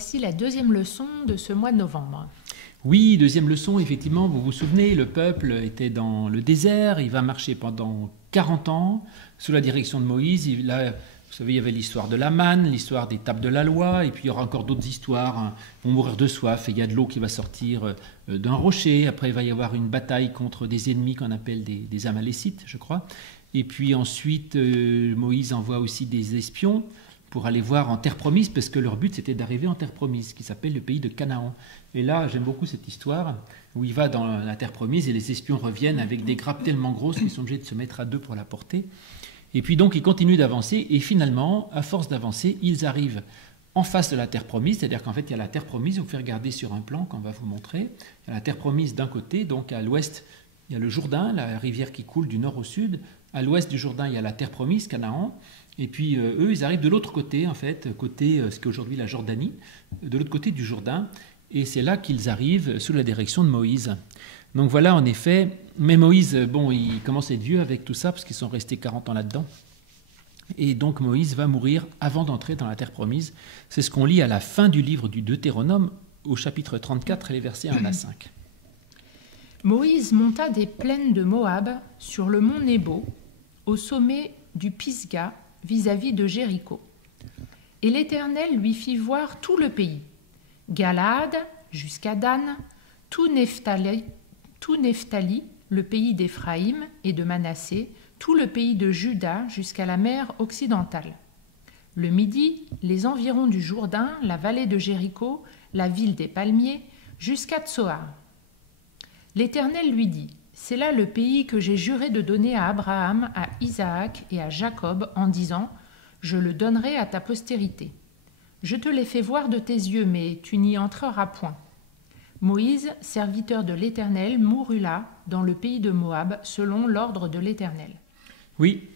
voici la deuxième leçon de ce mois de novembre. Oui, deuxième leçon, effectivement, vous vous souvenez, le peuple était dans le désert, il va marcher pendant 40 ans sous la direction de Moïse. Là, vous savez, il y avait l'histoire de la manne, l'histoire des tables de la loi, et puis il y aura encore d'autres histoires. Hein. Ils vont mourir de soif, et il y a de l'eau qui va sortir d'un rocher. Après, il va y avoir une bataille contre des ennemis qu'on appelle des Amalécites, je crois. Et puis ensuite, Moïse envoie aussi des espions pour aller voir en terre promise, parce que leur but c'était d'arriver en terre promise, qui s'appelle le pays de Canaan. Et là, j'aime beaucoup cette histoire, où il va dans la terre promise, et les espions reviennent avec des grappes tellement grosses qu'ils sont obligés de se mettre à deux pour la porter. Et puis donc, ils continuent d'avancer, et finalement, à force d'avancer, ils arrivent en face de la terre promise, c'est-à-dire qu'en fait, il y a la terre promise, vous pouvez regarder sur un plan qu'on va vous montrer, il y a la terre promise d'un côté, donc à l'ouest, il y a le Jourdain, la rivière qui coule du nord au sud, à l'ouest du Jourdain, il y a la terre promise, Canaan. Et puis eux, ils arrivent de l'autre côté, en fait, côté ce qu'est aujourd'hui la Jordanie, de l'autre côté du Jourdain, et c'est là qu'ils arrivent sous la direction de Moïse. Donc voilà, en effet, mais Moïse, bon, il commence à être vieux avec tout ça, parce qu'ils sont restés 40 ans là-dedans, et donc Moïse va mourir avant d'entrer dans la terre promise. C'est ce qu'on lit à la fin du livre du Deutéronome, au chapitre 34, les versets 1 à 5. Moïse monta des plaines de Moab sur le mont Nebo, au sommet du Pisga, vis-à-vis de Jéricho. Et l'Éternel lui fit voir tout le pays, Galaad jusqu'à Dan, tout Nephtali, le pays d'Éphraïm et de Manassé, tout le pays de Juda jusqu'à la mer occidentale. Le Midi, les environs du Jourdain, la vallée de Jéricho, la ville des palmiers, jusqu'à Tsoar. L'Éternel lui dit: c'est là le pays que j'ai juré de donner à Abraham, à Isaac et à Jacob en disant: je le donnerai à ta postérité. Je te l'ai fait voir de tes yeux, mais tu n'y entreras point. Moïse, serviteur de l'Éternel, mourut là, dans le pays de Moab, selon l'ordre de l'Éternel. Oui,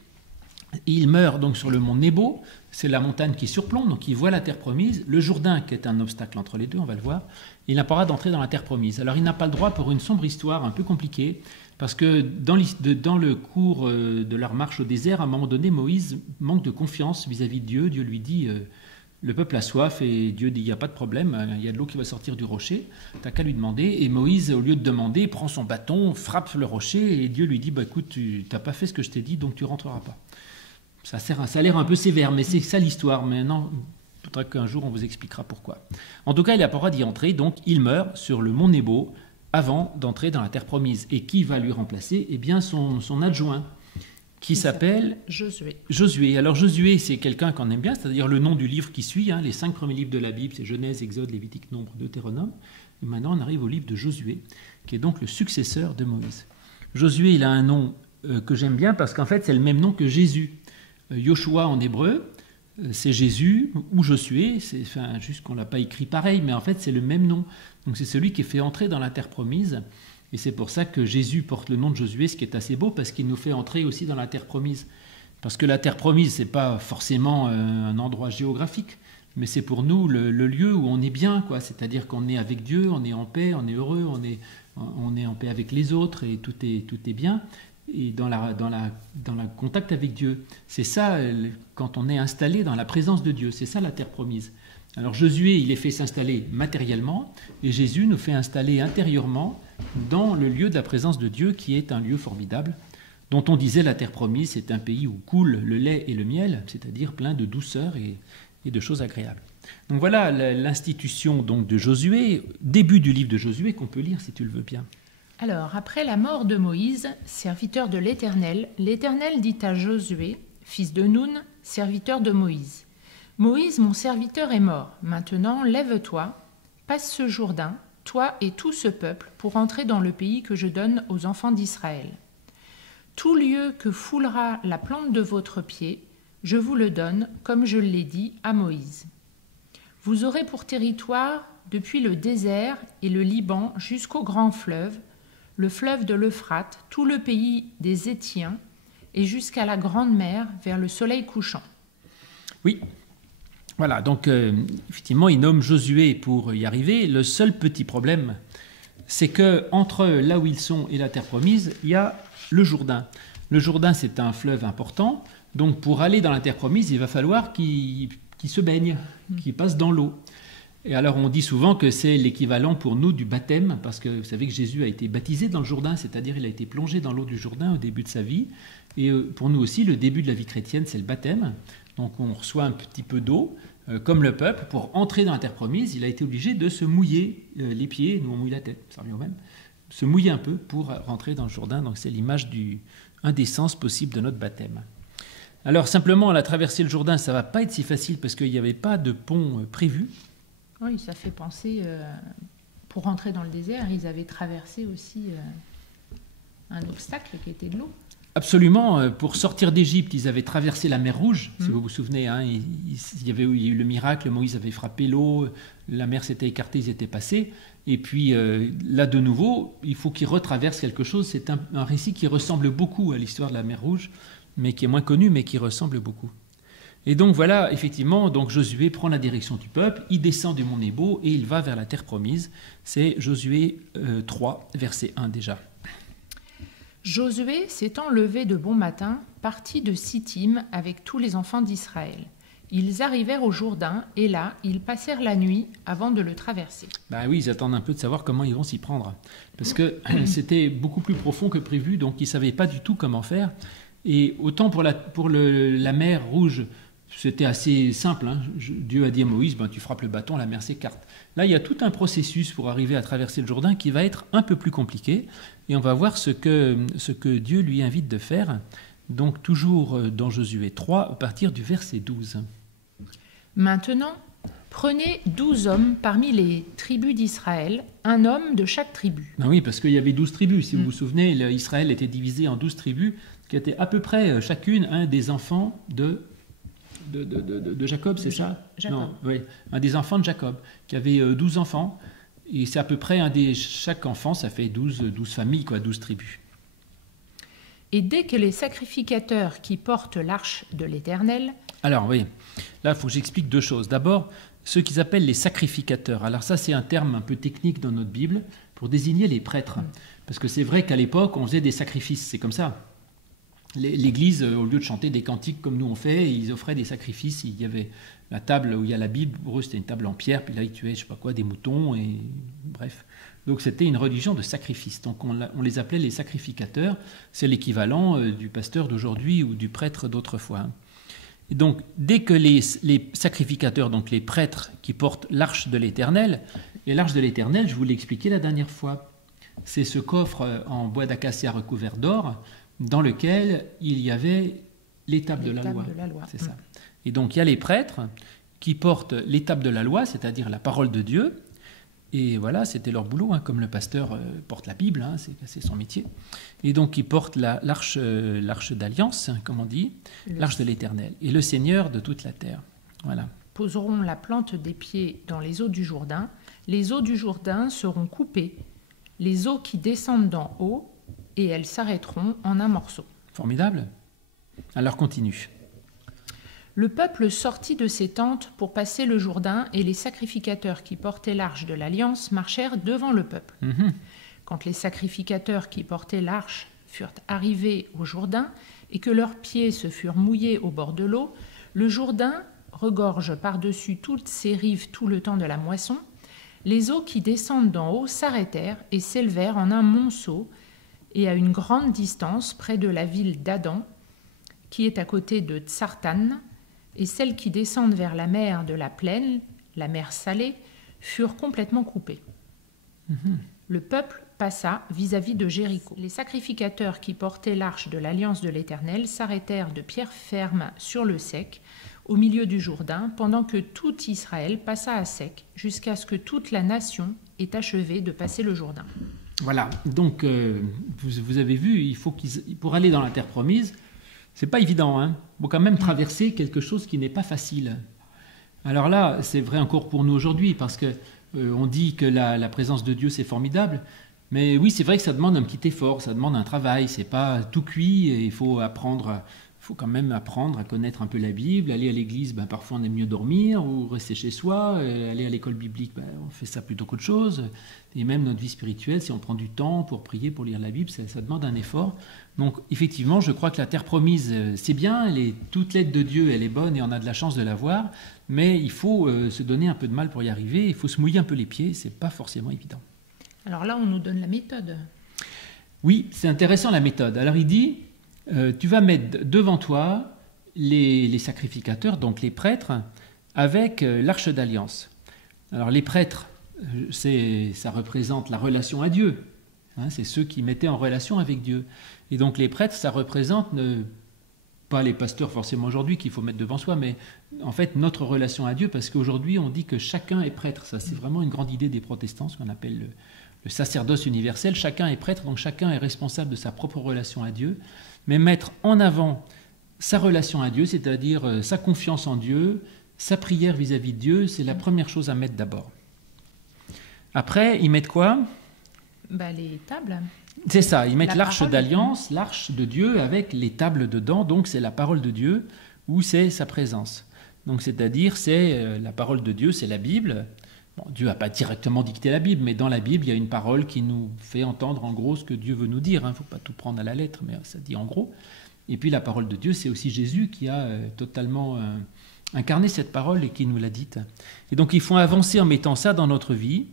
il meurt donc sur le mont Nebo, c'est la montagne qui surplombe, donc il voit la terre promise, le Jourdain qui est un obstacle entre les deux, on va le voir, il n'a pas le droit d'entrer dans la terre promise. Alors il n'a pas le droit pour une sombre histoire un peu compliquée, parce que dans le cours de leur marche au désert, à un moment donné, Moïse manque de confiance vis-à-vis de Dieu. Dieu lui dit, le peuple a soif, et Dieu dit, il n'y a pas de problème, il y a de l'eau qui va sortir du rocher, t'as qu'à lui demander. Et Moïse, au lieu de demander, prend son bâton, frappe le rocher, et Dieu lui dit, écoute, tu n'as pas fait ce que je t'ai dit, donc tu ne rentreras pas. Ça a l'air un peu sévère, mais c'est ça l'histoire. Maintenant, peut-être qu'un jour, on vous expliquera pourquoi. En tout cas, il n'a pas le droit d'y entrer, donc il meurt sur le mont Nebo avant d'entrer dans la terre promise. Et qui va lui remplacer? Eh bien, son adjoint, qui s'appelle Josué. Alors Josué, c'est quelqu'un qu'on aime bien, c'est-à-dire le nom du livre qui suit. Les 5 premiers livres de la Bible, c'est Genèse, Exode, Lévitique, Nombre, Deutéronome. Et maintenant, on arrive au livre de Josué, qui est donc le successeur de Moïse. Josué, il a un nom que j'aime bien, parce qu'en fait, c'est le même nom que Jésus. Yoshua en hébreu, c'est Jésus, ou Josué, juste qu'on ne l'a pas écrit pareil, mais en fait c'est le même nom. Donc c'est celui qui est fait entrer dans la terre promise, et c'est pour ça que Jésus porte le nom de Josué, ce qui est assez beau, parce qu'il nous fait entrer aussi dans la terre promise. Parce que la terre promise, ce n'est pas forcément un endroit géographique, mais c'est pour nous le lieu où on est bien, quoi. C'est-à-dire qu'on est avec Dieu, on est en paix, on est heureux, on est en paix avec les autres, et tout est bien. Et dans le contact avec Dieu. C'est ça, quand on est installé dans la présence de Dieu, c'est ça la terre promise. Alors Josué, il est fait s'installer matériellement, et Jésus nous fait installer intérieurement dans le lieu de la présence de Dieu, qui est un lieu formidable, dont on disait la terre promise, c'est un pays où coule le lait et le miel, c'est-à-dire plein de douceur et de choses agréables. Donc voilà l'institution donc de Josué, début du livre de Josué, qu'on peut lire si tu le veux bien. Alors, après la mort de Moïse, serviteur de l'Éternel, l'Éternel dit à Josué, fils de Nun, serviteur de Moïse: Moïse, mon serviteur, est mort. Maintenant, lève-toi, passe ce Jourdain, toi et tout ce peuple, pour entrer dans le pays que je donne aux enfants d'Israël. Tout lieu que foulera la plante de votre pied, je vous le donne, comme je l'ai dit à Moïse. Vous aurez pour territoire, depuis le désert et le Liban jusqu'au grand fleuve, le fleuve de l'Euphrate, tout le pays des Hétiens, et jusqu'à la grande mer, vers le soleil couchant. Oui, voilà, donc effectivement, il nomme Josué pour y arriver. Le seul petit problème, c'est que entre là où ils sont et la terre promise, il y a le Jourdain. Le Jourdain, c'est un fleuve important, donc pour aller dans la terre promise, il va falloir qu'il se baigne, qu'il passe dans l'eau. Et alors on dit souvent que c'est l'équivalent pour nous du baptême, parce que vous savez que Jésus a été baptisé dans le Jourdain, c'est-à-dire il a été plongé dans l'eau du Jourdain au début de sa vie. Et pour nous aussi, le début de la vie chrétienne, c'est le baptême. Donc on reçoit un petit peu d'eau, comme le peuple. Pour entrer dans la terre promise, il a été obligé de se mouiller les pieds, nous on mouille la tête, ça revient au même, se mouiller un peu pour rentrer dans le Jourdain. Donc c'est l'image un des sens possibles de notre baptême. Alors simplement, la traversée le Jourdain, ça ne va pas être si facile parce qu'il n'y avait pas de pont prévu. Oui, ça fait penser, pour rentrer dans le désert, ils avaient traversé aussi un obstacle qui était de l'eau. Absolument. Pour sortir d'Égypte, ils avaient traversé la mer Rouge, si vous vous souvenez. Hein, il y a eu le miracle, Moïse avait frappé l'eau, la mer s'était écartée, ils étaient passés. Et puis là, de nouveau, il faut qu'ils retraversent quelque chose. C'est un récit qui ressemble beaucoup à l'histoire de la mer Rouge, mais qui est moins connu, mais qui ressemble beaucoup. Et donc voilà, effectivement, donc Josué prend la direction du peuple, il descend du mont Nebo et il va vers la terre promise. C'est Josué 3, verset 1 déjà. Josué s'étant levé de bon matin, partit de Sittim avec tous les enfants d'Israël. Ils arrivèrent au Jourdain, et là, ils passèrent la nuit avant de le traverser. Ben oui, ils attendent un peu de savoir comment ils vont s'y prendre. Parce que c'était beaucoup plus profond que prévu, donc ils ne savaient pas du tout comment faire. Et autant pour la mer Rouge, c'était assez simple. Hein. Dieu a dit à Moïse, tu frappes le bâton, la mer s'écarte. Là, il y a tout un processus pour arriver à traverser le Jourdain qui va être un peu plus compliqué. Et on va voir ce que Dieu lui invite de faire. Donc toujours dans Josué 3, à partir du verset 12. Maintenant, prenez 12 hommes parmi les tribus d'Israël, un homme de chaque tribu. Ben oui, parce qu'il y avait 12 tribus. Si vous vous souvenez, Israël était divisé en 12 tribus, qui étaient à peu près chacune un des enfants de Jacob, c'est ça? Jacob. Non, oui, un des enfants de Jacob, qui avait 12 enfants. Et c'est à peu près chaque enfant, ça fait 12 familles, 12 tribus. Et dès que les sacrificateurs qui portent l'arche de l'Éternel... Alors oui, là il faut que j'explique deux choses. D'abord, ceux qu'ils appellent les sacrificateurs. Alors ça c'est un terme un peu technique dans notre Bible pour désigner les prêtres. Parce que c'est vrai qu'à l'époque on faisait des sacrifices, c'est comme ça. L'Église, au lieu de chanter des cantiques comme nous on fait, ils offraient des sacrifices. Il y avait la table où il y a la Bible, pour eux c'était une table en pierre, puis là ils tuaient des moutons, et bref. Donc c'était une religion de sacrifice. Donc on les appelait les sacrificateurs. C'est l'équivalent du pasteur d'aujourd'hui ou du prêtre d'autrefois. Et donc dès que les sacrificateurs, donc les prêtres qui portent l'arche de l'Éternel, et l'arche de l'Éternel, je vous l'ai expliqué la dernière fois, c'est ce coffre en bois d'acacia recouvert d'or, dans lequel il y avait l'étape de la loi. C'est ça. Et donc il y a les prêtres qui portent l'étape de la loi, c'est-à-dire la parole de Dieu. Et voilà, c'était leur boulot, hein, comme le pasteur porte la Bible, hein, c'est son métier. Et donc ils portent l'arche d'alliance, hein, comme on dit, l'arche de l'Éternel, et le Seigneur de toute la terre. Voilà. Poseront la plante des pieds dans les eaux du Jourdain. Les eaux du Jourdain seront coupées, les eaux qui descendent d'en haut, et elles s'arrêteront en un morceau. Formidable. Alors continue. Le peuple sortit de ses tentes pour passer le Jourdain, et les sacrificateurs qui portaient l'arche de l'Alliance marchèrent devant le peuple. Quand les sacrificateurs qui portaient l'arche furent arrivés au Jourdain, et que leurs pieds se furent mouillés au bord de l'eau, le Jourdain regorge par-dessus toutes ses rives tout le temps de la moisson. Les eaux qui descendent d'en haut s'arrêtèrent et s'élevèrent en un monceau, et à une grande distance près de la ville d'Adam, qui est à côté de Tsartan, et celles qui descendent vers la mer de la plaine, la mer Salée, furent complètement coupées. Le peuple passa vis-à-vis de Jéricho. Les sacrificateurs qui portaient l'arche de l'Alliance de l'Éternel s'arrêtèrent de pierre ferme sur le sec, au milieu du Jourdain, pendant que tout Israël passa à sec, jusqu'à ce que toute la nation ait achevé de passer le Jourdain. Voilà, donc vous avez vu, il faut pour aller dans la terre promise, c'est pas évident, hein. Il faut quand même traverser quelque chose qui n'est pas facile. Alors là, c'est vrai encore pour nous aujourd'hui, parce que on dit que la présence de Dieu c'est formidable, mais oui, c'est vrai que ça demande un petit effort, ça demande un travail, c'est pas tout cuit, et il faut apprendre, faut quand même apprendre à connaître un peu la Bible. Aller à l'église, parfois on aime mieux dormir ou rester chez soi. Aller à l'école biblique, on fait ça plutôt qu'autre chose. Et même notre vie spirituelle, si on prend du temps pour prier, pour lire la Bible, ça demande un effort. Donc effectivement, je crois que la terre promise, c'est bien, toute l'aide de Dieu, elle est bonne et on a de la chance de l'avoir, mais il faut se donner un peu de mal pour y arriver, il faut se mouiller un peu les pieds, c'est pas forcément évident. Alors là, on nous donne la méthode. Oui, c'est intéressant la méthode. Alors il dit, tu vas mettre devant toi les sacrificateurs, donc les prêtres, avec l'arche d'alliance. Alors les prêtres, ça représente la relation à Dieu. C'est ceux qui mettaient en relation avec Dieu. Et donc les prêtres, ça représente pas les pasteurs forcément aujourd'hui qu'il faut mettre devant soi, mais en fait notre relation à Dieu, parce qu'aujourd'hui on dit que chacun est prêtre. Ça, c'est vraiment une grande idée des protestants, ce qu'on appelle le sacerdoce universel. Chacun est prêtre, donc chacun est responsable de sa propre relation à Dieu. Mais mettre en avant sa relation à Dieu, c'est-à-dire sa confiance en Dieu, sa prière vis-à-vis de Dieu, c'est la première chose à mettre d'abord. Après, ils mettent quoi ? Les tables. C'est ça, ils mettent l'arche d'alliance, l'arche de Dieu avec les tables dedans, donc c'est la parole de Dieu ou c'est sa présence. Donc c'est-à-dire, c'est la parole de Dieu, c'est la Bible. Bon, Dieu n'a pas directement dicté la Bible, mais dans la Bible, il y a une parole qui nous fait entendre en gros ce que Dieu veut nous dire. Il ne faut pas tout prendre à la lettre, mais ça dit en gros. Et puis la parole de Dieu, c'est aussi Jésus qui a totalement incarné cette parole et qui nous l'a dite. Et donc il faut avancer en mettant ça dans notre vie.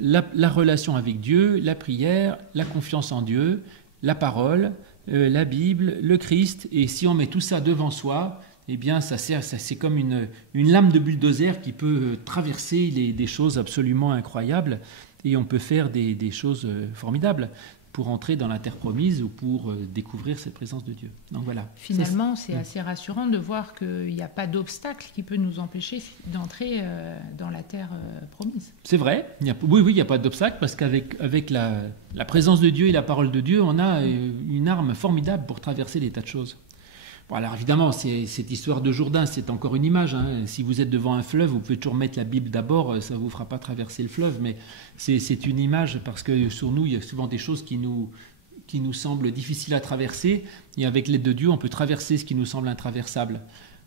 La relation avec Dieu, la prière, la confiance en Dieu, la parole, la Bible, le Christ. Et si on met tout ça devant soi, eh bien, c'est comme une lame de bulldozer qui peut traverser des choses absolument incroyables. Et on peut faire des choses formidables pour entrer dans la terre promise ou pour découvrir cette présence de Dieu. Donc voilà. Finalement, c'est assez rassurant de voir qu'il n'y a pas d'obstacle qui peut nous empêcher d'entrer dans la terre promise. C'est vrai. Oui, il n'y a pas d'obstacle parce qu'avec la présence de Dieu et la parole de Dieu, on a une arme formidable pour traverser des tas de choses. Bon, alors évidemment, cette histoire de Jourdain, c'est encore une image. Si vous êtes devant un fleuve, vous pouvez toujours mettre la Bible d'abord, ça ne vous fera pas traverser le fleuve, mais c'est une image parce que sur nous, il y a souvent des choses qui nous semblent difficiles à traverser, et avec l'aide de Dieu, on peut traverser ce qui nous semble intraversable.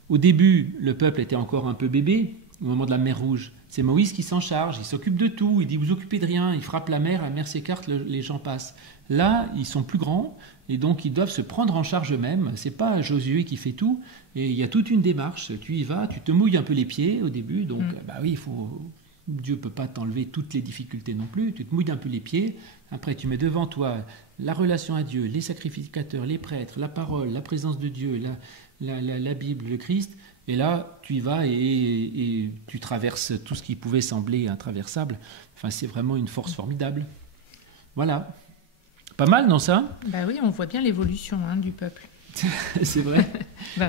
Au début, le peuple était encore un peu bébé, au moment de la mer Rouge. C'est Moïse qui s'en charge, il s'occupe de tout, il dit « vous occupez de rien », il frappe la mer s'écarte, les gens passent. Là, ils sont plus grands, et donc ils doivent se prendre en charge eux-mêmes. Ce n'est pas Josué qui fait tout, et il y a toute une démarche. Tu y vas, tu te mouilles un peu les pieds au début, donc oui, Dieu ne peut pas t'enlever toutes les difficultés non plus, tu te mouilles un peu les pieds, après tu mets devant toi la relation à Dieu, les sacrificateurs, les prêtres, la parole, la présence de Dieu, la Bible, le Christ, et là tu y vas et tu traverses tout ce qui pouvait sembler intraversable. Enfin, c'est vraiment une force formidable. Voilà. Pas mal, non ça ? Oui, on voit bien l'évolution du peuple. C'est vrai.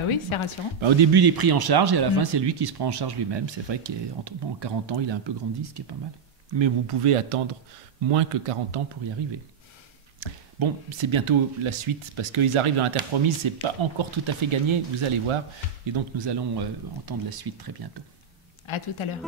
Oui, c'est rassurant. Au début, il est pris en charge et à la fin, c'est lui qui se prend en charge lui-même. C'est vrai qu'en 40 ans, il a un peu grandi, ce qui est pas mal. Mais vous pouvez attendre moins que 40 ans pour y arriver. Bon, c'est bientôt la suite, parce qu'ils arrivent dans la terre promise, c'est pas encore tout à fait gagné, vous allez voir. Et donc, nous allons entendre la suite très bientôt. À tout à l'heure.